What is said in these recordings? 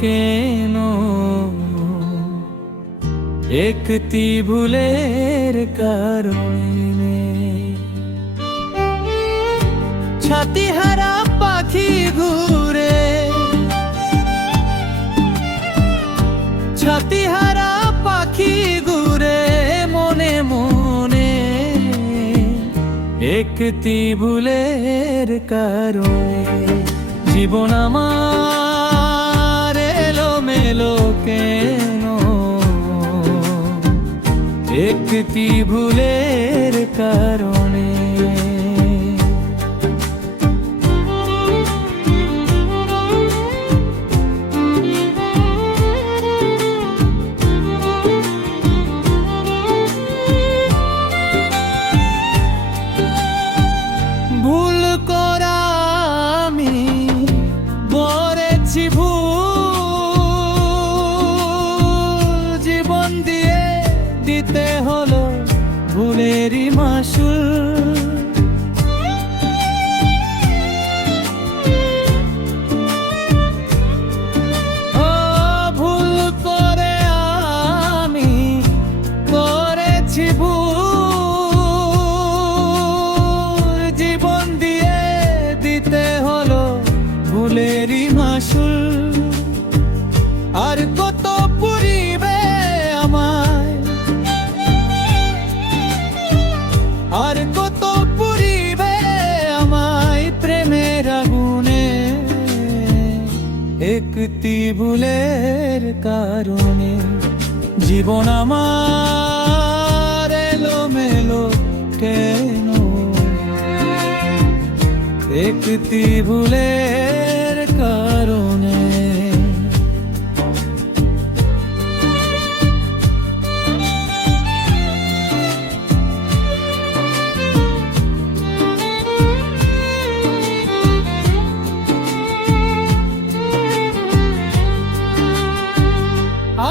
কেন একটি ভুলের কারণে। ছাতিহারা পাখি ঘুরে, ছাতিহারা পাখি ঘুরে মনে মনে, একটি ভুলের কারণে। জীবন আমার এলোমেলো কেন একটি ভুলের কারণে। ভুল করা আমি করেছি ভুল, জীবন দিয়ে দিতে হলো ভুলেরই মাসুল। ভুল করে আমি করেছি ভুল, জীবন দিয়ে দিতে হলো ভুলেরই মাসুল। আর কত পুরিবে আমায়, আর কত পুরিবে আমায় প্রেমের আগুনে, একটি ভুলের কারণে। জীবন আমার এলোমেলো কেন একটি ভুলের কারণে।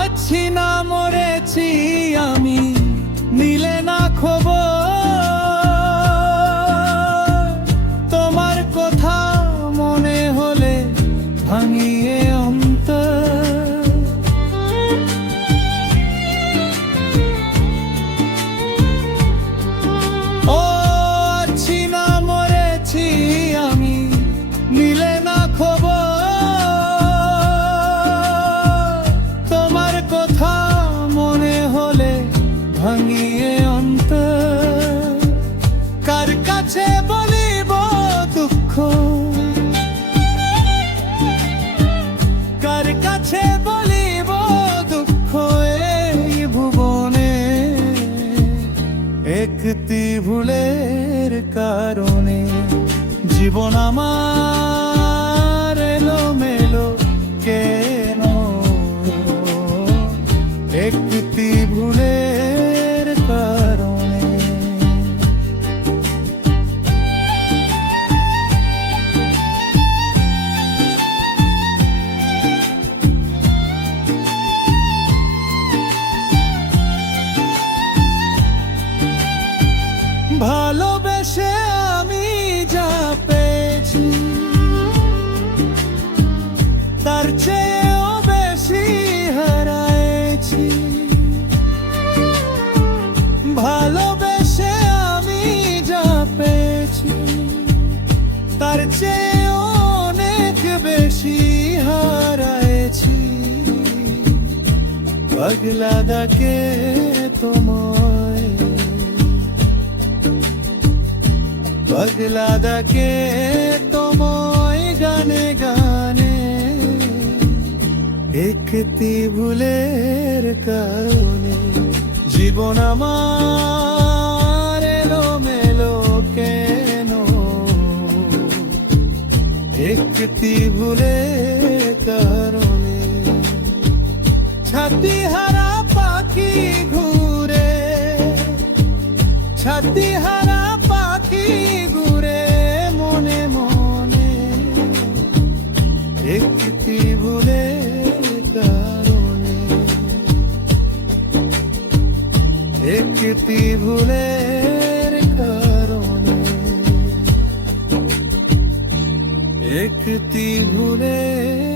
আছি না মরেছি আমি, নিলে না খবর, তোমার কথা মনে হলে ভাঙিয়ে অন্তর। ও আছি না মরেছি আমি, নিলে না খবর, কথা মনে হলে ভাঙিয়ে অন্তর। কার কাছে বলিব দুঃখ, কার কাছে বলিব দুঃখ এই ভুবনে, একটি ভুলের কারণে। জীবন আমার এলোমেলো কেন একটি ভুলের কারণে। ভালোবেসে আমি যা পেয়েছি তার চেয়েও বেশি হারাইছি। ভালোবেসে আমি যা পেয়েছি তার চেয়েও অনেক বেশি হারাইছি। পাগলা ডাকে তোমায়, পাগলা ডাকে তোমায় গানে গানে, একটি ভুলের কারণে। জীবন আমার এলোমেলো কেন একটি ভুলের কারণে। ছাতিহারা পাখি ঘুরে, ছাতিহারা পাখি ঘুরে মনে মনে, একটি ভুলের কারণে, একটি ভুলের কারণে, একটি ভুলের